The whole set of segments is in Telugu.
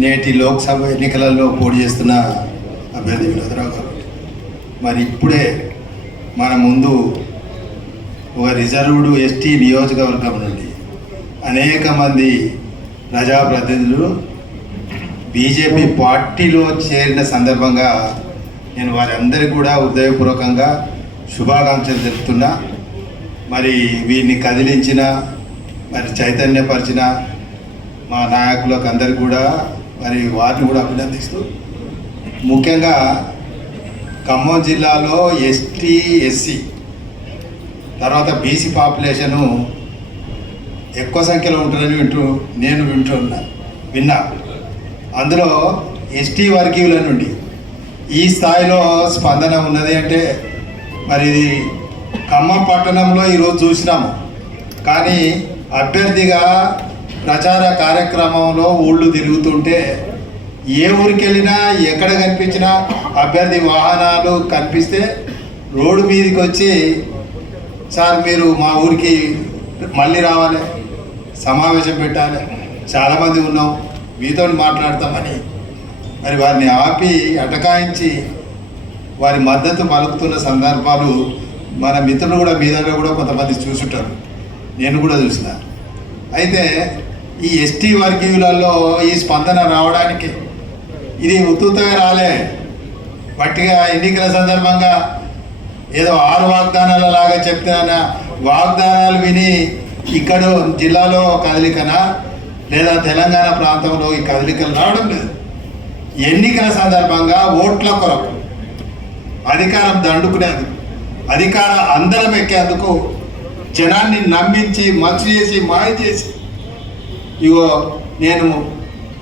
నేటి లోక్సభ ఎన్నికలలో పోటీ చేస్తున్న అభ్యర్థి వినోదరావు గారు మరి ఇప్పుడే మన ముందు ఒక రిజర్వ్డ్ ఎస్టీ నియోజకవర్గం నుండి అనేక మంది ప్రజాప్రతినిధులు బీజేపీ పార్టీలో చేరిన సందర్భంగా నేను వారందరికీ కూడా హృదయపూర్వకంగా శుభాకాంక్షలు తెలుపుతున్నా. మరి వీరిని కదిలించిన మరి చైతన్యపరిచిన మా నాయకులకు అందరికీ కూడా మరి వారిని కూడా అభినందిస్తూ, ముఖ్యంగా ఖమ్మం జిల్లాలో ఎస్టీ ఎస్సీ తర్వాత బీసీ పాపులేషను ఎక్కువ సంఖ్యలో ఉంటుందని విన్నా. అందులో ఎస్టీ వర్గీయుల నుండి ఈ స్థాయిలో స్పందన ఉన్నది అంటే మరి ఖమ్మం పట్టణంలో ఈరోజు చూసినాము. కానీ అభ్యర్థిగా ప్రచార కార్యక్రమంలో ఊళ్ళు తిరుగుతుంటే ఏ ఊరికి వెళ్ళినా ఎక్కడ కనిపించినా అభ్యర్థి వాహనాలు కనిపిస్తే రోడ్డు మీదకి వచ్చి, సార్ మీరు మా ఊరికి మళ్ళీ రావాలి, సమావేశం పెట్టాలి, చాలామంది ఉన్నాం, మీతో మాట్లాడతామని మరి వారిని ఆపి అటకాయించి వారి మద్దతు పలుకుతున్న సందర్భాలు మన మిత్రులు కూడా మీ దగ్గర కూడా కొంతమంది చూసుంటారు, నేను కూడా చూసిన. అయితే ఈ ఎస్టీ వర్గీయులలో ఈ స్పందన రావడానికి ఇది ఉత్తుగా రాలే. బట్టిగా ఎన్నికల సందర్భంగా ఏదో 6 వాగ్దానాల లాగా చెప్తున్న వాగ్దానాలు విని ఇక్కడ జిల్లాలో కదలికనా లేదా తెలంగాణ ప్రాంతంలో ఈ కదలికలు రావడం లేదు. ఎన్నికల సందర్భంగా ఓట్ల కొరకు అధికారం దండుకునేందుకు, అధికార అందరం ఎక్కేందుకు జనాన్ని నమ్మించి మంచి చేసి మాయ చేసి, ఇగో నేను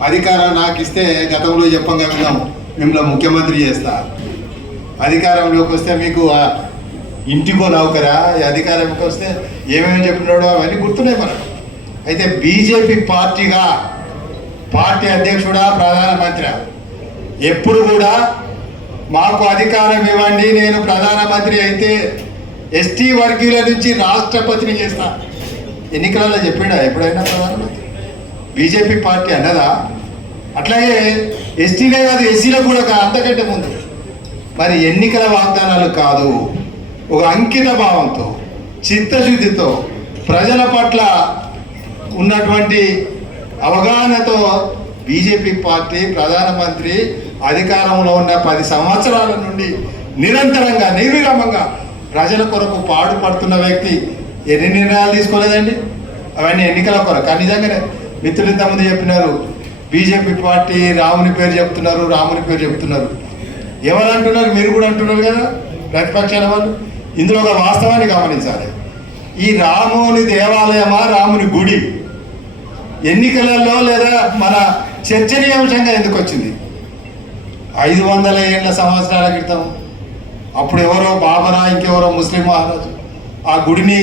అధికారం నాకు ఇస్తే గతంలో చెప్పంగా విన్నాము, మిమ్మల్ని ముఖ్యమంత్రి చేస్తా, అధికారంలోకి వస్తే మీకు ఇంటికో నౌకరా, అధికారంలోకి వస్తే ఏమేమి చెప్పినాడో అవన్నీ గుర్తున్నాయి మనకు. అయితే బీజేపీ పార్టీగా పార్టీ అధ్యక్షుడా ప్రధానమంత్రి ఎప్పుడు కూడా మాకు అధికారం ఇవ్వండి, నేను ప్రధానమంత్రి అయితే ఎస్టీ వర్గీయుల నుంచి రాష్ట్రపతిని చేస్తా, ఎన్నికలలో చెప్పిండా ఎప్పుడైనా ప్రధానమంత్రి? బీజేపీ పార్టీ అన్నదా? అట్లాగే ఎస్టీలే కాదు, ఎస్సీలకు కూడా అంతకంటే ముందు మరి ఎన్నికల వాగ్దానాలు కాదు, ఒక అంకిత భావంతో చిత్తశుద్ధితో ప్రజల పట్ల ఉన్నటువంటి అవగాహనతో బీజేపీ పార్టీ ప్రధానమంత్రి అధికారంలో ఉన్న 10 సంవత్సరాల నుండి నిరంతరంగా నిర్విరామంగా ప్రజల కొరకు పాటుపడుతున్న వ్యక్తి ఎన్ని నిర్ణయాలు తీసుకోలేదండి? అవన్నీ ఎన్నికల కొరకు. కానీ నిజంగానే మిత్రులు ఇంతమంది చెప్పినారు, బీజేపీ పార్టీ రాముని పేరు చెప్తున్నారు. ఎవరు అంటున్నారు? మీరు కూడా అంటున్నారు కదా, ప్రతిపక్షాల వాళ్ళు. ఇందులో ఒక వాస్తవాన్ని గమనించాలి. ఈ రాముని దేవాలయమా రాముని గుడి ఎన్నికలలో లేదా మన చర్చనీయాంశంగా ఎందుకు వచ్చింది? 500 సంవత్సరాల క్రితం అప్పుడు ఎవరో బాబరా ఇంకెవరో ముస్లిం మహారాజు ఆ గుడిని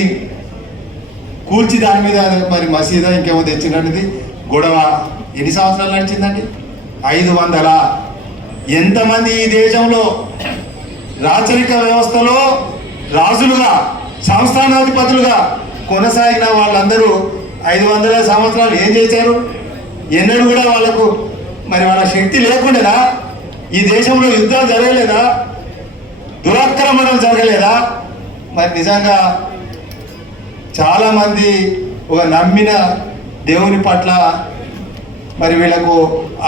కూల్చి దాని మీద మరి మసీదా ఇంకేమో తెచ్చినది గొడవ ఎన్ని సంవత్సరాలు నడిచిందండి? 500. ఎంతమంది ఈ దేశంలో రాచరిక వ్యవస్థలో రాజులుగా సంస్థానాధిపతులుగా కొనసాగిన వాళ్ళందరూ 500 సంవత్సరాలు ఏం చేశారు? ఎన్నడూ కూడా వాళ్ళకు మరి వాళ్ళ శక్తి లేకుండేనా? ఈ దేశంలో యుద్ధాలు జరగలేదా? దురాక్రమణలు జరగలేదా? మరి నిజంగా చాలామంది ఒక నమ్మిన దేవుని పట్ల మరి వీళ్ళకు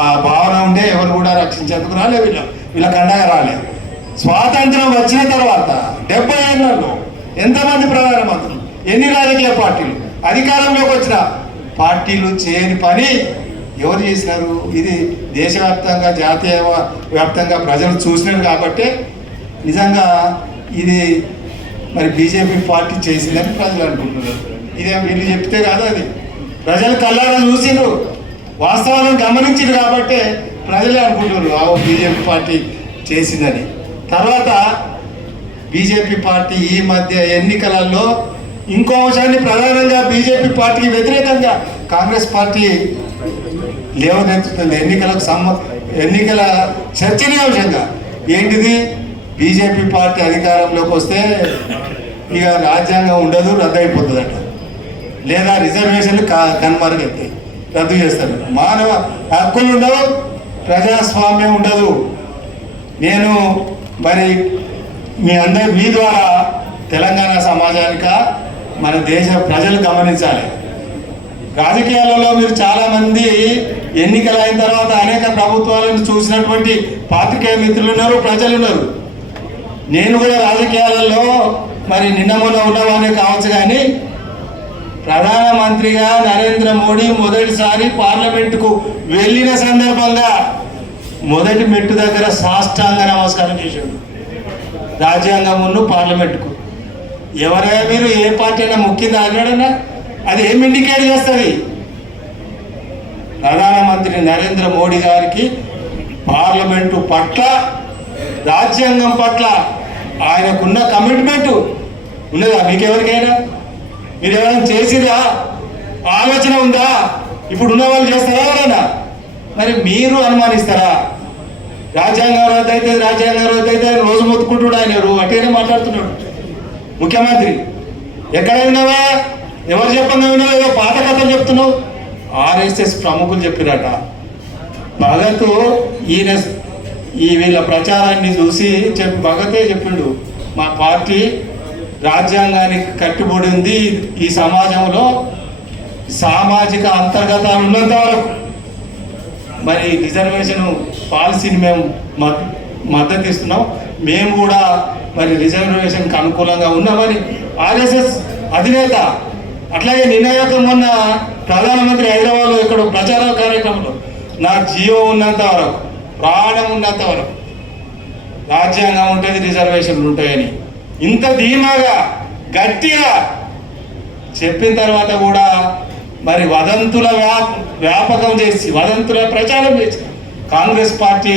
ఆ భావన ఉంటే ఎవరు కూడా రక్షించేందుకు రాలే, వీళ్ళకి అండగా రాలే. స్వాతంత్రం వచ్చిన తర్వాత 70 ఏళ్లలో ఎంతమంది ప్రధానమంత్రులు, ఎన్ని రాజకీయ పార్టీలు అధికారంలోకి వచ్చిన పార్టీలు చేయని పని ఎవరు చేసినారు? ఇది దేశవ్యాప్తంగా జాతీయ వ్యాప్తంగా ప్రజలు చూసినారు కాబట్టి నిజంగా ఇది మరి బీజేపీ పార్టీ చేసిందని ప్రజలు అనుకుంటున్నారు. ఇదే వీళ్ళు చెప్తే కాదు, అది ప్రజలు కళ్ళారా చూసిండ్రు, వాస్తవాలను గమనించారు కాబట్టి ప్రజలే అనుకుంటున్నారు బీజేపీ పార్టీ చేసిందని. తర్వాత బీజేపీ పార్టీ ఈ మధ్య ఎన్నికలలో ఇంకో అంశాన్ని ప్రధానంగా బీజేపీ పార్టీకి వ్యతిరేకంగా కాంగ్రెస్ పార్టీ లేవనెత్తుతుంది. ఎన్నికల చర్చనీయాంశంగా ఏంటిది? బీజేపీ పార్టీ అధికారంలోకి వస్తే ఇక రాజ్యాంగం ఉండదు, రద్దయిపోతుందట, లేదా రిజర్వేషన్లు కనుమరుగెత్తాయి. రద్దు చేస్తారు. మానవ హక్కులు ఉండవు, ప్రజాస్వామ్యం ఉండదు. నేను మరి మీ ద్వారా తెలంగాణ సమాజానిక మన దేశ ప్రజలు గమనించాలి. రాజకీయాలలో మీరు చాలామంది ఎన్నికలు అయిన తర్వాత అనేక ప్రభుత్వాలను చూసినటువంటి పాత్రికేయ మిత్రులు ఉన్నారు, ప్రజలు ఉన్నారు. నేను కూడా రాజకీయాలలో మరి నిన్న మొన్న ఉన్నవానే కావచ్చు, కానీ ప్రధానమంత్రిగా నరేంద్ర మోడీ మొదటిసారి పార్లమెంటుకు వెళ్ళిన సందర్భంగా మొదటి మెట్టు దగ్గర సాష్టాంగ నమస్కారం చేశాడు. రాజ్యాంగమును పార్లమెంటుకు ఎవరైనా మీరు ఏ పార్టీ అయినా మొక్కిందా అన్నాడన్నా? అది ఏం ఇండికేట్ చేస్తుంది? ప్రధానమంత్రి నరేంద్ర మోడీ గారికి పార్లమెంటు పట్ల, రాజ్యాంగం పట్ల ఆయనకున్న కమిట్మెంట్ ఉన్నదా? మీకెవరికైనా మీరు ఏమైనా చేసిరా? ఆలోచన ఉందా? ఇప్పుడు ఉన్న వాళ్ళు చేస్తారా ఎవరైనా? మరి మీరు అనుమానిస్తారా? రాజ్యాంగం రద్దు అయితే రాజ్యాంగం రద్దు అయితే రోజు మొత్తుకుంటున్నాడు ఆయన. అటేనే మాట్లాడుతున్నాడు ముఖ్యమంత్రి. ఎక్కడ విన్నావా? ఎవరు చెప్పంగా విన్నావు? ఏదో పాత కథలు చెప్తున్నావు. ఆర్ఎస్ఎస్ ప్రముఖులు చెప్పిరట. భగత్ ఈయన వీళ్ళ ప్రచారాన్ని చూసి భగతే చెప్పిండు, మా పార్టీ రాజ్యాంగానికి కట్టుబడి ఉంది, ఈ సమాజంలో సామాజిక అంతర్గతాలు ఉన్నంత వరకు మరి రిజర్వేషన్ పాలసీని మేము మద్దతు ఇస్తున్నాం, మేము కూడా మరి రిజర్వేషన్కి అనుకూలంగా ఉన్నామని ఆర్ఎస్ఎస్ అధినేత. అట్లాగే నిన్న మొన్న ప్రధానమంత్రి హైదరాబాద్లో ఇక్కడ ప్రచార కార్యక్రమంలో నా జీవం ఉన్నంత వరకు, ప్రాణం ఉన్నంత వరకు రాజ్యాంగం ఉంటుంది, రిజర్వేషన్లు ఉంటాయని ఇంత ధీమాగా గట్టిగా చెప్పిన తర్వాత కూడా మరి వదంతుల వ్యాపకం చేసి, వదంతుల ప్రచారం చేసి కాంగ్రెస్ పార్టీ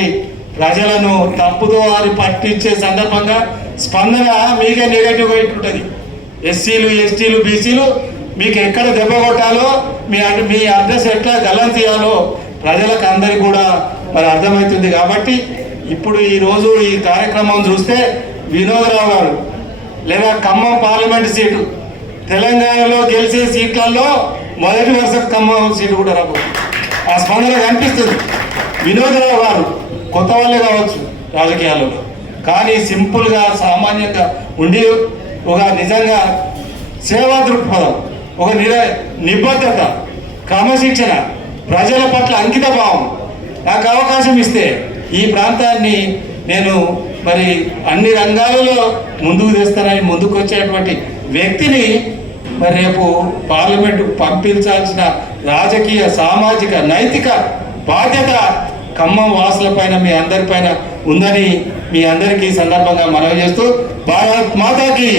ప్రజలను తప్పుదో వారి పట్టించే సందర్భంగా స్పందన మీకే నెగటివ్గా ఇట్లుంటుంది. ఎస్సీలు, ఎస్టీలు, బీసీలు మీకు ఎక్కడ దెబ్బ కొట్టాలో, మీ అడ్రస్ ఎట్లా గల్లం తీయాలో ప్రజలకు అందరికీ కూడా మరి అర్థమవుతుంది. కాబట్టి ఇప్పుడు ఈరోజు ఈ కార్యక్రమం చూస్తే వినోదరావు గారు లేదా ఖమ్మం పార్లమెంట్ సీటు తెలంగాణలో గెలిచే సీట్లలో మొదటి వరుస ఖమ్మం సీటు కూడా రాబోతుంది. ఆ స్పందన కనిపిస్తుంది. వినోదరావు గారు కొత్త వాళ్ళే కావచ్చు రాజకీయాలలో, కానీ సింపుల్గా సామాన్యంగా ఉండి ఒక నిజంగా సేవా దృక్పథం, ఒక నిబద్ధత, క్రమశిక్షణ, ప్రజల పట్ల అంకిత భావం, నాకు అవకాశం ఇస్తే ఈ ప్రాంతాన్ని నేను మరి అన్ని రంగాలలో ముందుకు తెస్తానని ముందుకు వచ్చేటువంటి వ్యక్తిని మరి రేపు పార్లమెంటు పంపించాల్సిన రాజకీయ, సామాజిక, నైతిక బాధ్యత ఖమ్మం వాసుల పైన, మీ అందరిపైన ఉందని మీ అందరికీ సందర్భంగా మనవి చేస్తూ భారత్ మాతాకి